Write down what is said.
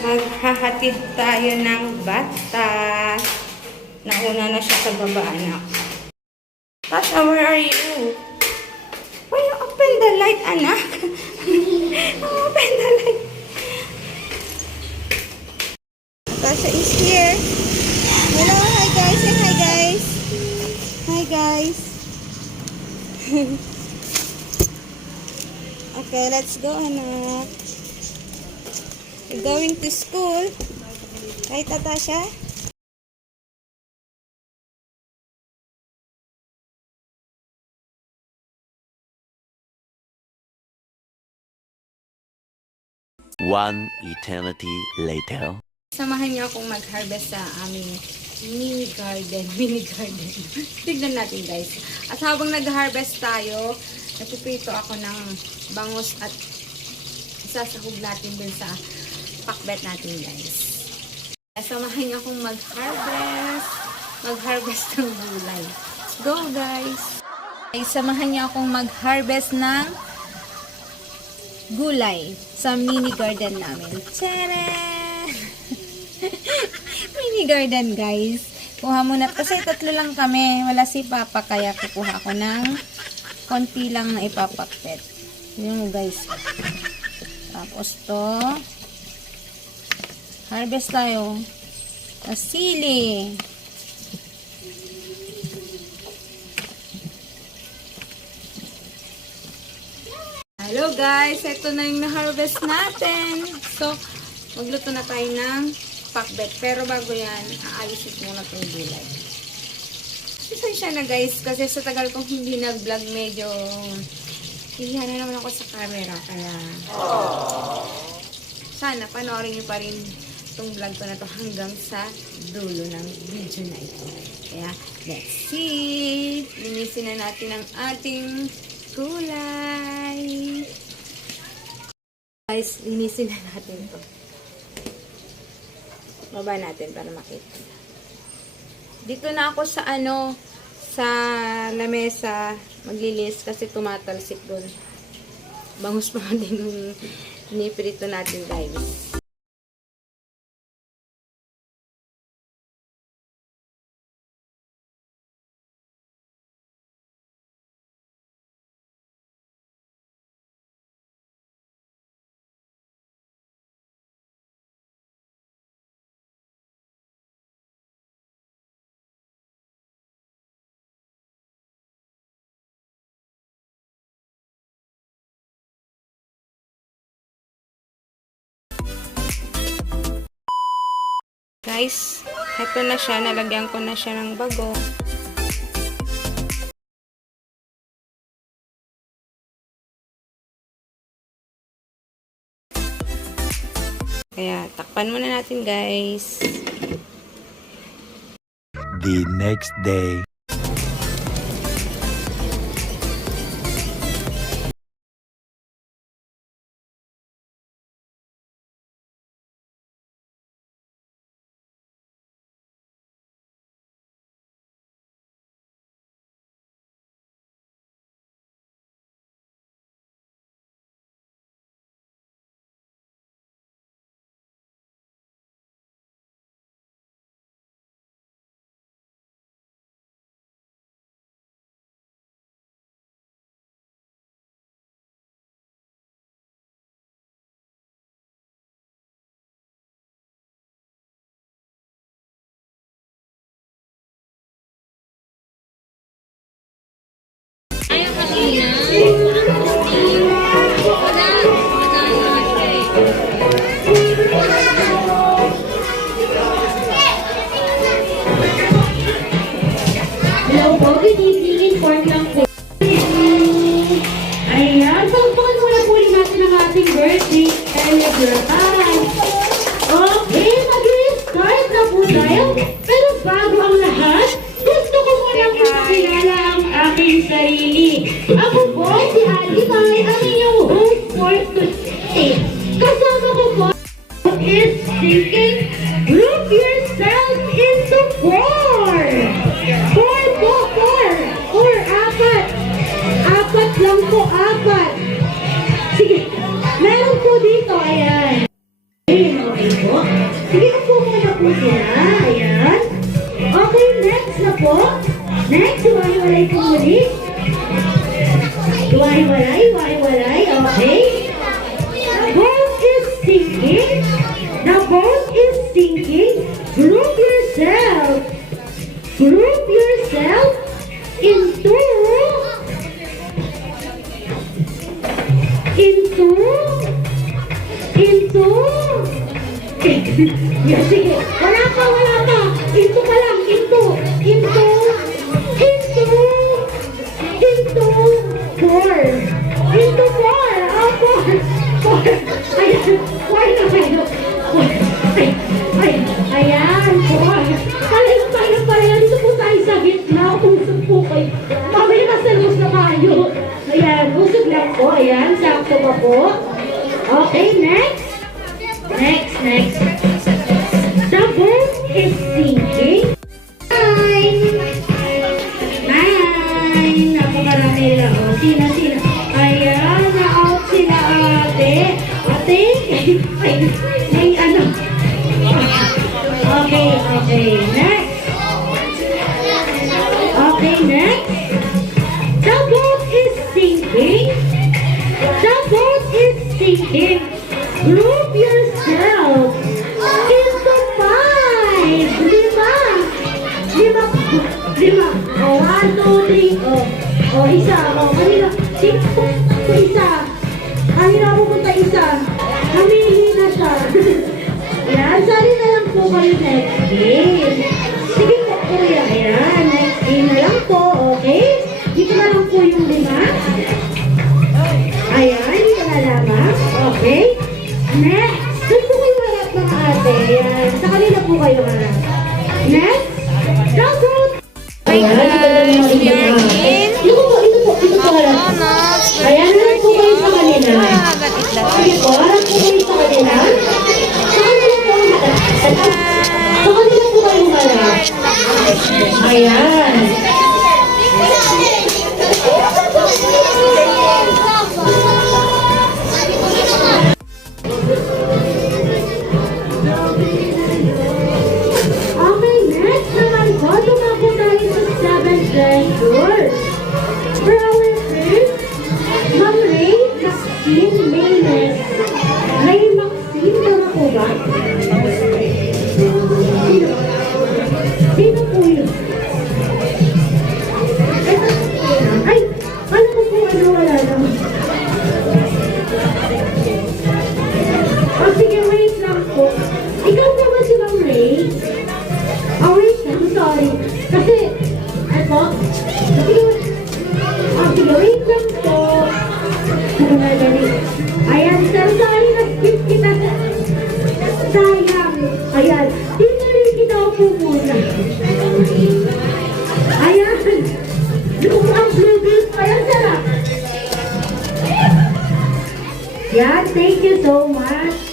Maghahatid tayo ng bata. Nauna na siya sa baba, anak. Tasha, where are you? Why you open the light, anak? open the light. Tasha is here. Hello, hi guys. Say hi guys. Hi guys. okay, let's go, anak. You're going to school. Right, Natasha? One eternity later. Samahan niyo akong mag-harvest sa aming mini garden. Mini garden. Tignan natin guys. At habang nag-harvest tayo, nagpiprito ako ng bangus at isasahog natin dun sa pakbet natin guys. Samahan niyo akong mag-harvest. Mag-harvest ng gulay. Go guys! Ay, samahan niyo akong mag-harvest ng gulay sa mini garden namin. Tcharan! Mini garden, guys. Kuha muna. Kasi tatlo lang kami. Wala si Papa. Kaya kukuha ko ng konti lang na ipapakpet. Yun, guys. Tapos to. Harvest tayo. Sa sili. Hello guys! Ito na yung na-harvest natin. So, magluto na tayo ng pakbet. Pero bago yan, aalisin muna itong gulay. Pasensya na guys, kasi sa tagal kong hindi nag-vlog, medyo hihiya na naman ako sa camera. Kaya, sana panoorin nyo pa rin itong vlog ko na to hanggang sa dulo ng video na ito. Kaya, let's see! Linisin na natin ang ating kulay. Guys, linisin na natin to. Baba natin para makita. Dito na ako sa ano, sa lamesa, maglilis kasi tumatalsik doon. Bangus pa din yung nipirito natin guys. Guys, eto na siya. Nalagyan ko na siya ng bago. Kaya, takpan muna natin guys. The next day. Pero bago ang lahat, gusto ko munang ipakilala ang aking sarili. Ako po si Ate Mai, ang inyong host for today. Kasama ko po is thinking, group yourself into four. Four po, four. Four, apat. Apat lang po, apat. Sige, meron po dito, ayan. Ayan, okay po. Sige, upo muna po sila. Okay, next na po. Next, iwahiwalay po muli. Iwahiwalay, iwahiwalay. Okay. The boat is sinking. The boat is sinking. Group yourself. Group yourself into into into yeah, sige. Wala pa, wala pa. Into ka. Into. Into. Into. Four. Into four. Oh, four. Four. Ayan. Four na kayo. Four. Ay, ay, ayan. Four. Palayong tayo, palayong. Dito po tayo sa gitna. Usog po kayo. Mamaya na tayo. Ayan. Usog lang po. Ayan. Sakto pa po. Okay. Next, Okay, next. The boat is sinking. The boat is sinking. Group yourself into five. Lima. Lima. Lima. Oh, one, two, three. Oh, oh isa. Oh, kanina. Sino? Isa. Kanina pupunta isa. Namili na siya. Yan. Sali na lang po kayo next game. Okay. Next. Doon po kayo harap mga ate. Ayan. Sa kanila po kayo harap. Next. Double. Hi guys, we are in Ayan, sir, sorry, nag-skip kita sa... Sayang. Ayan, tinari kita po muna. Ayan, yung ang blue bills pa ah. Yan, thank you so much.